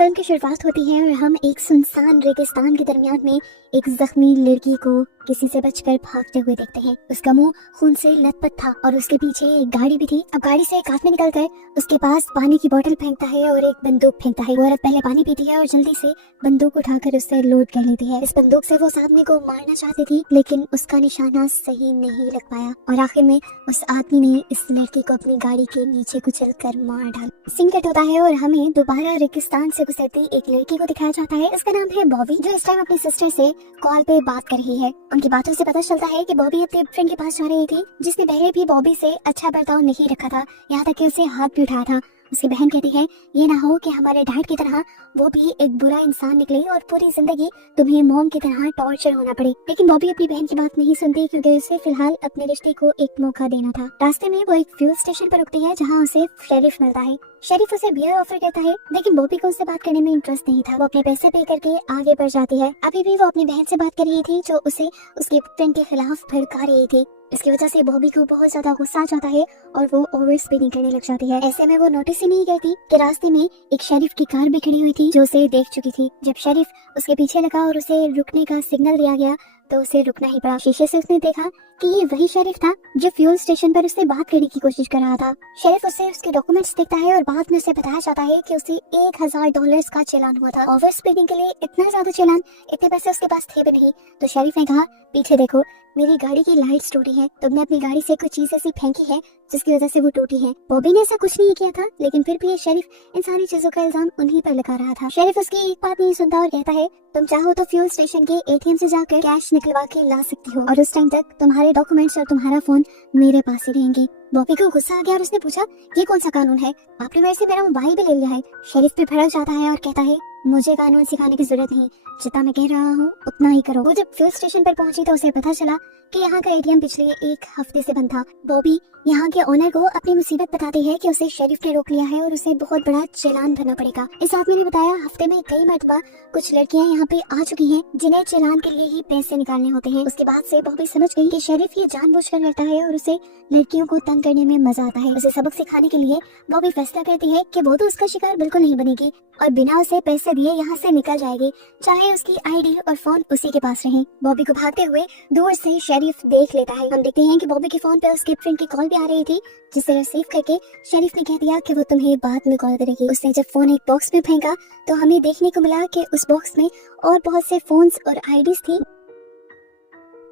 Film की शुरुआत होती है और हम एक सुनसान रेगिस्तान के दरमियान में एक जख्मी लड़की को किसी से बचकर भागते हुए देखते हैं। उसका मुंह खून से लथपथ था और उसके पीछे एक गाड़ी भी थी। अब गाड़ी से एक आदमी निकलकर उसके पास पानी की बोतल फेंकता है और एक बंदूक फेंकता है। वो औरत पहले पानी पीती है और जल्दी से बंदूक उठाकर उससे लोड कर लेती है। इस बंदूक से वो उस आदमी को मारना चाहती थी, लेकिन उसका निशाना सही नहीं लग पाया और आखिर में उस आदमी ने इस लड़की को अपनी गाड़ी के नीचे कुचल कर मार डाला। सीन कट होता है और हमें दोबारा रेगिस्तान से गुजरती एक लड़की को दिखाया जाता है। इसका नाम है बॉबी, जो इस टाइम अपनी सिस्टर से कॉल पे बात कर रही है। उनकी बातों से पता चलता है कि बॉबी अपने फ्रेंड के पास जा रही थी, जिसने पहले भी बॉबी से अच्छा बर्ताव नहीं रखा था, यहाँ तक कि उसे हाथ भी उठाया था। उसकी बहन कहती है, ये ना हो कि हमारे डैड की तरह वो भी एक बुरा इंसान निकले और पूरी जिंदगी तुम्हें मॉम की तरह टॉर्चर होना पड़े। लेकिन बॉबी अपनी बहन की बात नहीं सुनती, क्योंकि उसे फिलहाल अपने रिश्ते को एक मौका देना था। रास्ते में वो एक फ्यूल स्टेशन पर रुकती है, जहाँ उसे शेरिफ मिलता है। शेरिफ उसे बियर ऑफर करता है, लेकिन बॉबी को उससे बात करने में इंटरेस्ट नहीं था। वो अपने पैसे पे करके आगे बढ़ जाती है। अभी भी वो अपनी बहन से बात कर रही थी, जो उसे उसके फ्रेंड के खिलाफ भड़का रही थी। इसकी वजह से बॉबी को बहुत ज्यादा गुस्सा आ जाता है और वो ओवर स्पीडिंग करने लग जाती है। ऐसे में वो नोटिस ही नहीं करती कि रास्ते में एक शेरिफ की कार भी खड़ी हुई थी, जो उसे देख चुकी थी। जब शेरिफ उसके पीछे लगा और उसे रुकने का सिग्नल दिया गया, तो उसे रुकना ही पड़ा। शीशे से उसने देखा कि ये वही शेरिफ था जो फ्यूल स्टेशन पर उससे बात करने की कोशिश कर रहा था। शेरिफ उससे उसके डॉक्यूमेंट्स देखता है और बाद में उसे बताया जाता है कि उसे $1000 का चालान हुआ था। ओवर स्पीडिंग के लिए इतना ज्यादा चालान, इतने पैसे उसके पास थे भी नहीं। तो शेरिफ ने कहा, पीछे देखो, मेरी गाड़ी की लाइट्स टूटी है। तुमने अपनी गाड़ी से कुछ चीज ऐसी फेंकी है जिसकी वजह से वो टूटी है। बॉबी ने ऐसा कुछ नहीं किया था, लेकिन फिर भी ये शेरिफ इन सारी चीजों का इल्जाम उन्हीं पर लगा रहा था। शेरिफ उसकी एक बात नहीं सुनता और कहता है, तुम चाहो तो फ्यूल स्टेशन के ATM से जाकर कैश निकलवा के ला सकती हो और उस टाइम तक तुम्हारे डॉक्यूमेंट्स और तुम्हारा फोन मेरे पास ही रहेंगे। बॉबी को गुस्सा आ गया और उसने पूछा, ये कौन सा कानून है? आपने मेरे से मेरा मोबाइल भी ले लिया है। शेरिफ पे भड़क जाता है और कहता है, मुझे कानून सिखाने की जरूरत नहीं, जितना मैं कह रहा हूँ उतना ही करो। वो जब फ्यूल स्टेशन पर पहुंची तो उसे पता चला कि यहाँ का ATM पिछले एक हफ्ते से बंद था। बॉबी यहाँ के ओनर को अपनी मुसीबत बताती है कि उसे शेरिफ ने रोक लिया है और उसे बहुत बड़ा चालान भरना पड़ेगा। इस आदमी ने बताया, हफ्ते में कई मरतबा कुछ लड़कियाँ यहाँ पे आ चुकी हैं जिन्हें चालान के लिए ही पैसे निकालने होते हैं। उसके बाद से बॉबी समझ गई कि शेरिफ ये जानबूझकर करता है और उसे लड़कियों को तंग करने में मजा आता है। उसे सबक सिखाने के लिए बॉबी फैसला करती है कि वो तो उसका शिकार बिल्कुल नहीं बनेगी और बिना उसे पैसे दिए यहाँ से निकल जाएगी, चाहे उसकी ID और फोन उसी के पास रहे। बॉबी को भागते हुए दूर से शेरिफ देख लेता है। हम देखते हैं कि बॉबी के फोन पे उसके फ्रेंड की कॉल भी आ रही थी, जिसे रिसीव करके शेरिफ ने कह दिया कि वो तुम्हें बाद में कॉल करेगी। उसने जब फोन एक बॉक्स में फेंका तो हमें देखने को मिला कि उस बॉक्स में और बहुत से फोन्स और IDs थी।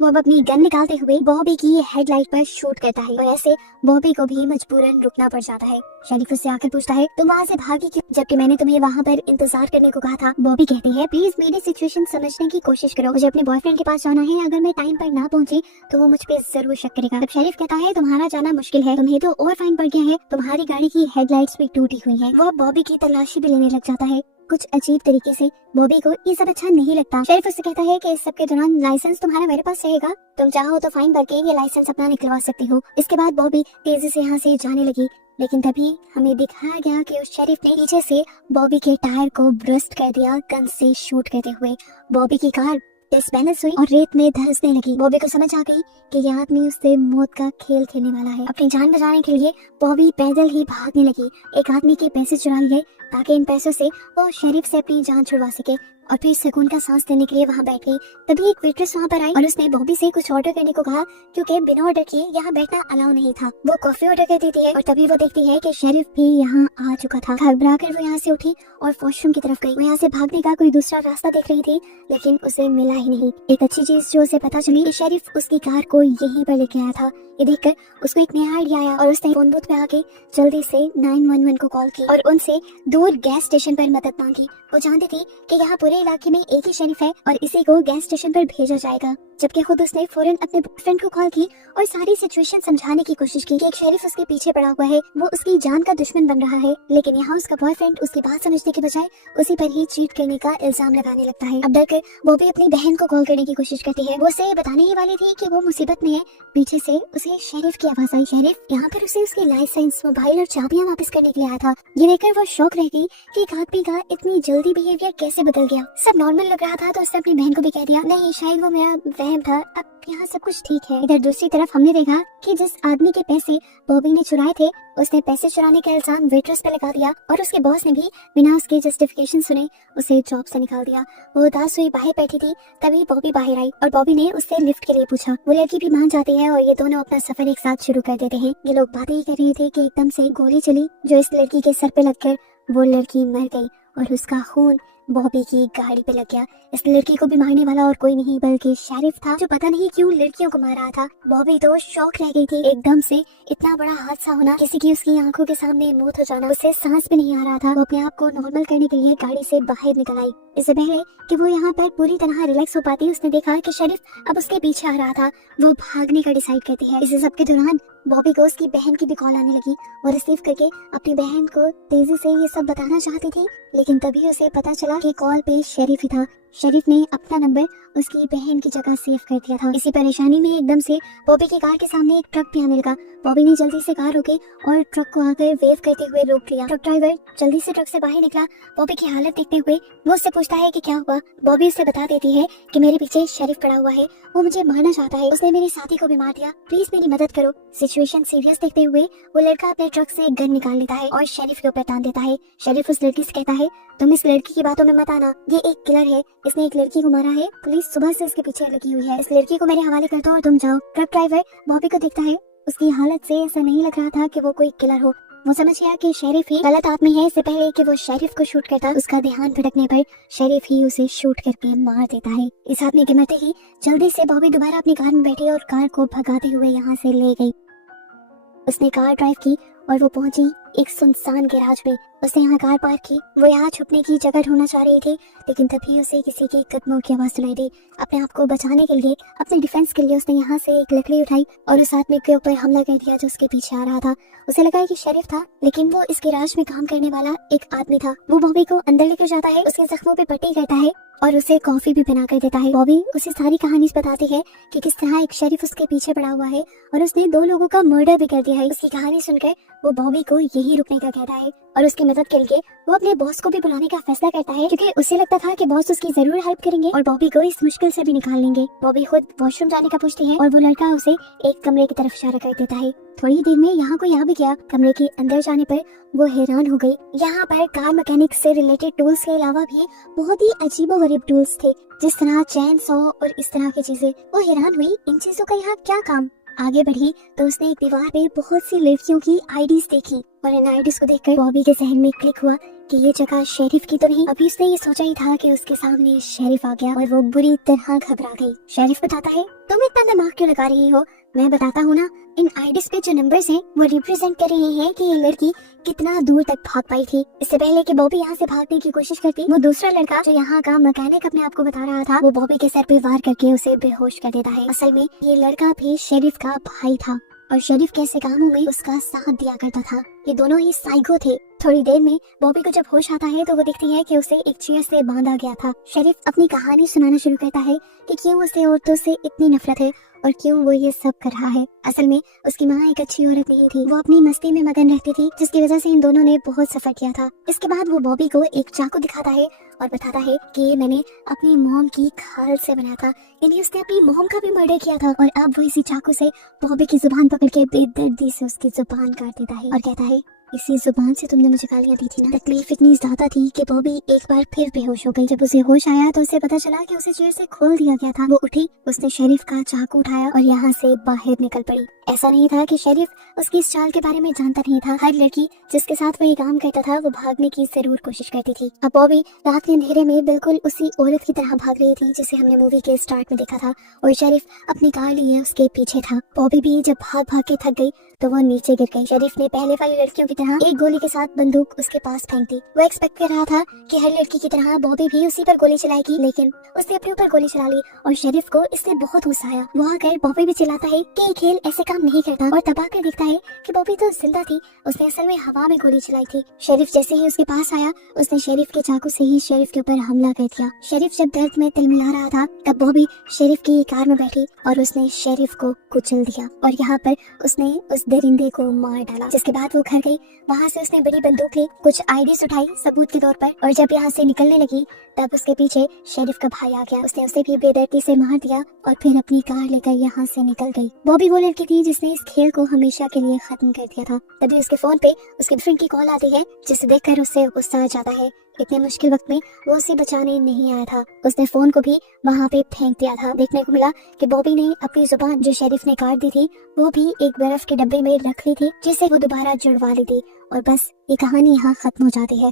वो अब अपनी गन निकालते हुए बॉबी की हेडलाइट पर शूट करता है और ऐसे बॉबी को भी मजबूरन रुकना पड़ जाता है। शेरिफ उससे आकर पूछता है, तुम वहाँ से भागी क्यों, जबकि मैंने तुम्हें वहाँ पर इंतजार करने को कहा था। बॉबी कहती है, प्लीज मेरी सिचुएशन समझने की कोशिश करो, मुझे अपने बॉयफ्रेंड के पास जाना है। अगर मैं टाइम पर ना पहुँची तो वो मुझ पे जरूर शक करेगा। तब शेरिफ कहता है, तुम्हारा जाना मुश्किल है, तुम्हें तो और फाइन पड़ गया है, तुम्हारी गाड़ी की हेडलाइट्स भी टूटी हुई है। वो बॉबी की तलाशी भी लेने लग जाता है कुछ अजीब तरीके से। बॉबी को ये सब अच्छा नहीं लगता। शेरिफ उससे कहता है कि इस सब के दौरान लाइसेंस तुम्हारा मेरे पास रहेगा, तुम चाहो तो फाइन भर के ये लाइसेंस अपना निकलवा सकती हो। इसके बाद बॉबी तेजी से यहाँ से जाने लगी, लेकिन तभी हमें दिखाया गया कि उस शेरिफ ने पीछे से बॉबी के टायर को ब्रस्ट कर दिया गन से शूट करते हुए। बॉबी की कार डिसबैलेंस हुई और रेत में धंसने लगी। बॉबी को समझ आ गई कि यह आदमी उससे मौत का खेल खेलने वाला है। अपनी जान बचाने के लिए बॉबी पैदल ही भागने लगी। एक आदमी के पैसे चुरा लिए ताकि इन पैसों से वो शेरिफ से अपनी जान छुड़वा सके और फिर सुकून का सांस लेने के लिए वहाँ बैठ गई। तभी एक वेट्रेस वहाँ पर आई और उसने बॉबी से कुछ ऑर्डर करने को कहा, क्योंकि बिना ऑर्डर किए यहाँ बैठना अलाउ नहीं था। वो कॉफी ऑर्डर कर देती है और तभी वो देखती है कि शेरिफ भी यहाँ आ चुका था। घबरा कर वो यहाँ से उठी और वॉशरूम की तरफ गई। वो यहाँ से भागने का कोई दूसरा रास्ता देख रही थी, लेकिन उसे मिला ही नहीं। एक अच्छी चीज जो उसे पता चली कि शेरिफ उसकी कार को यहीं पर लेके आया था। ये देखकर उसको एक नया आइडिया आया और उसने फोन बूथ पे आके जल्दी से 911 को कॉल की और उनसे दूर गैस स्टेशन पर मदद मांगी। वो जानती थी कि यहाँ पूरे इलाके में एक ही शेरिफ है और इसी को गैस स्टेशन पर भेजा जाएगा, जबकि खुद उसने फौरन अपने फ्रेंड को कॉल की और सारी सिचुएशन समझाने की कोशिश की कि एक शेरिफ उसके पीछे पड़ा हुआ है, वो उसकी जान का दुश्मन बन रहा है। लेकिन यहाँ उसका बॉयफ्रेंड उसकी बात समझने के बजाय उसी पर ही चीट करने का इल्जाम लगाने लगता है। अब डरकर वो भी अपनी बहन को कॉल करने की कोशिश करती है। वो उसे बताने ही वाली थी कि वो मुसीबत में है, पीछे से उसे शेरिफ की आवाज आई। शेरिफ यहाँ पर उसे उसके लाइसेंस, मोबाइल और चाबियां वापस करने के लिए आया था। ये देखकर वो शॉक रह गई कि एक आदमी का इतनी जल्दी बिहेवियर कैसे बदल गया। सब नॉर्मल लग रहा था तो उसने अपनी बहन को भी कह दिया, नहीं शायद वो मेरा वहम था, अब यहाँ सब कुछ ठीक है। इधर दूसरी तरफ हमने देखा कि जिस आदमी के पैसे बॉबी ने चुराए थे, उसने पैसे चुराने का इल्जाम वेट्रेस पे लगा दिया और उसके बॉस ने भी बिना उसके जस्टिफिकेशन सुने उसे जॉब से निकाल दिया। वो उदास हुई बाहर बैठी थी, तभी बॉबी बाहर आई और बॉबी ने उससे लिफ्ट के लिए पूछा। वो लड़की भी मान जाती है और ये दोनों अपना सफर एक साथ शुरू कर देते हैं। ये लोग बातें ही कर रहे थे कि एकदम से गोली चली जो इस लड़की के सर पे लगकर वो लड़की मर गई और उसका खून बॉबी की गाड़ी पे लग गया। इस लड़की को भी मारने वाला और कोई नहीं बल्कि शेरिफ था, जो पता नहीं क्यों लड़कियों को मार रहा था। बॉबी तो शॉक रह गई थी, एकदम से इतना बड़ा हादसा होना, किसी की उसकी आंखों के सामने मौत हो जाना, उसे सांस भी नहीं आ रहा था। वो अपने आप को नॉर्मल करने के लिए गाड़ी से बाहर निकल आई। इससे पहले कि वो यहाँ पर पूरी तरह रिलैक्स हो पाती, उसने देखा कि शेरिफ अब उसके पीछे आ रहा था। वो भागने का डिसाइड करती है। इस सब के दौरान बॉबी को उसकी बहन की भी कॉल आने लगी और रिसीव करके अपनी बहन को तेजी से ये सब बताना चाहती थी, लेकिन तभी उसे पता चला कि कॉल पे शेरिफ ही था। शेरिफ ने अपना नंबर उसकी बहन की जगह सेव कर दिया था। इसी परेशानी में एकदम से बॉबी की कार के सामने एक ट्रक भी आने लगा। बॉबी ने जल्दी से कार रोकी और ट्रक को आकर वेव करते हुए रोक लिया। ट्रक ड्राइवर जल्दी से ट्रक से बाहर निकला। बॉबी की हालत देखते हुए वो उससे पूछता है कि क्या हुआ। बॉबी उससे बता देती है कि मेरे पीछे शेरिफ पड़ा हुआ है, वो मुझे मारना चाहता है, उसने मेरे साथी को भी मार दिया, प्लीज मेरी मदद करो। सिचुएशन सीरियस देखते हुए वो लड़का अपने ट्रक से गन निकाल लेता है और शेरिफ के ऊपर तान देता है। शेरिफ उस लड़की से कहता है, तुम इस लड़की की बातों में मत आना, ये एक किलर है, इसने एक लड़की को मारा है, पुलिस सुबह से इसके पीछे लगी हुई है, इस लड़की को मेरे हवाले कर दो और तुम जाओ। ट्रक ड्राइवर बॉबी को देखता है, उसकी हालत से ऐसा नहीं लग रहा था कि वो कोई किलर हो। वो समझ गया कि शेरिफ ही गलत आदमी है। इससे पहले कि वो शेरिफ को शूट करता, उसका ध्यान भटकने पर शेरिफ ही उसे शूट करके मार देता है। इस आदमी के मरते ही जल्दी से बॉबी दोबारा अपनी कार में बैठी और कार को भगाते हुए यहाँ से ले गई। उसने कार ड्राइव की और वो पहुंची एक सुनसान गैराज में। उसने यहाँ कार पार्क की। वो यहाँ छुपने की जगह ढूंढना चाह रही थी, लेकिन तभी उसे किसी के कदमों की आवाज सुनाई दी। अपने आप को बचाने के लिए, अपने डिफेंस के लिए उसने यहाँ से एक लकड़ी उठाई और उस आदमी के ऊपर हमला कर दिया जो उसके पीछे आ रहा था। उसे लगा कि शेरिफ था, लेकिन वो इस गैराज में काम करने वाला एक आदमी था। वो बॉबी को अंदर लेकर जाता है, उसके जख्मों पे पट्टी करता है और उसे कॉफी भी बना कर देता है। बॉबी उसे सारी कहानी बताती है कि किस तरह एक शेरिफ उसके पीछे पड़ा हुआ है और उसने 2 लोगों का मर्डर भी कर दिया है। उसकी कहानी सुनकर वो बॉबी को यही रुकने का कहता है और उसकी मदद के लिए वो अपने बॉस को भी बुलाने का फैसला करता है, क्योंकि उसे लगता था कि बॉस उसकी जरूर हेल्प करेंगे और बॉबी को इस मुश्किल से भी निकाल लेंगे। बॉबी खुद वॉशरूम जाने का पूछती है और वो लड़का उसे एक कमरे की तरफ इशारा कर देता है। थोड़ी देर में यहाँ को यहाँ भी गया। कमरे के अंदर जाने पर वो हैरान हो गई। यहाँ पर कार मैकेनिक से रिलेटेड टूल्स के अलावा भी बहुत ही अजीबोगरीब टूल्स थे, जिस तरह चैन सॉ और इस तरह की चीजें। वो हैरान हुई, इन चीजों का यहाँ क्या काम। आगे बढ़ी तो उसने एक दीवार पे बहुत सी लड़कियों की आईडीज देखी और इन आईडीज को देखकर बॉबी के जहन में क्लिक हुआ कि ये जगह शेरिफ की तो नहीं। अभी उसने ये सोचा ही था कि उसके सामने शेरिफ आ गया और वो बुरी तरह घबरा गई। शेरिफ बताता है, तुम इतना दिमाग क्यों लगा रही हो, मैं बताता हूँ ना। इन आईडीज पे जो नंबर्स हैं वो रिप्रेजेंट कर रहे हैं कि ये लड़की कितना दूर तक भाग पाई थी। इससे पहले कि बॉबी यहाँ से भागने की कोशिश करती, वो दूसरा लड़का जो यहाँ का मैकेनिक अपने आप को बता रहा था, वो बॉबी के सर पे वार करके उसे बेहोश कर देता है। असल में ये लड़का भी शेरिफ का भाई था और शेरिफ के ऐसे कामों में उसका साथ दिया करता था। ये दोनों ही साइको थे। थोड़ी देर में बॉबी को जब होश आता है तो वो देखती है कि उसे एक चेयर से बांधा गया था। शेरिफ अपनी कहानी सुनाना शुरू करता है कि क्यों उसे औरतों से इतनी नफरत है और क्यों वो ये सब कर रहा है। असल में उसकी माँ एक अच्छी औरत नहीं थी, वो अपनी मस्ती में मगन रहती थी, जिसकी वजह से इन दोनों ने बहुत सफर किया था। इसके बाद वो बॉबी को एक चाकू दिखाता है और बताता है कि ये मैंने अपनी मॉम की खाल से बनाया था, यानी उसने अपनी मॉम का भी मर्डर किया था। और अब वो इसी चाकू से बॉबी की जुबान पकड़ के बेदर्दी से उसकी जुबान काट देता है और कहता है, इसी जुबान से तुमने मुझे गालियां दी थी ना। तकलीफ इतनी ज्यादा थी कि बॉबी एक बार फिर बेहोश हो गई। जब उसे होश आया तो उसे पता चला कि उसे चेयर से खोल दिया गया था। वो उठी, उसने शेरिफ का चाकू उठाया और यहाँ से बाहर निकल पड़ी। ऐसा नहीं था कि शेरिफ उसकी इस चाल के बारे में जानता नहीं था। हर लड़की जिसके साथ वो ये काम करता था वो भागने की जरूर कोशिश करती थी। अब बॉबी रात के अंधेरे में बिल्कुल उसी औरत की तरह भाग रही थी जिसे हमने मूवी के स्टार्ट में देखा था और शेरिफ अपनी कार लिए उसके पीछे था। बॉबी भी जब भाग भाग के थक गई तो वो नीचे गिर गई। शेरिफ ने पहले वाली लड़कियों की तरह एक गोली के साथ बंदूक उसके पास फेंक दी। वो एक्सपेक्ट कर रहा था कि हर लड़की की तरह बॉबी भी उसी पर गोली चलाएगी, लेकिन उसने अपने ऊपर गोली चला ली और शेरिफ को इससे बहुत गुस्सा आया। वो आकर बॉबी भी चिल्लाता है कि ये खेल ऐसे काम काम नहीं करता और तब आकर दिखता है कि बॉबी तो जिंदा थी, उसने असल में हवा में गोली चलाई थी। शेरिफ जैसे ही उसके पास आया, उसने शेरिफ के चाकू से ही शेरिफ के ऊपर हमला कर दिया। शेरिफ जब दर्द में तिलमिला रहा था तब बॉबी शेरिफ की कार में बैठी और उसने शेरिफ को कुचल दिया और यहाँ पर उसने उस दरिंदे को मार डाला। जिसके बाद वो घर गई, वहाँ से उसने बड़ी बंदूक ली, कुछ आईडीज उठाई सबूत के तौर पर, और जब यहाँ से निकलने लगी तब उसके पीछे शेरिफ का भाई आ गया। उसने उसे भी बेदर्दी से मार दिया और फिर अपनी कार लेकर यहाँ से निकल गई। बॉबी वो लड़की थी जिसने इस खेल को हमेशा के लिए खत्म कर दिया था। तभी उसके फोन पे उसके फ्रेंड की कॉल आती है, जिसे देखकर उससे गुस्सा आ जाता है। इतने मुश्किल वक्त में वो उसे बचाने नहीं आया था, उसने फोन को भी वहाँ पे फेंक दिया था। देखने को मिला कि बॉबी ने अपनी जुबान जो शेरिफ ने काट दी थी वो भी एक बर्फ के डब्बे में रख ली थी, जिससे वो दोबारा जुड़वा ली थी। और बस ये कहानी यहाँ खत्म हो जाती है।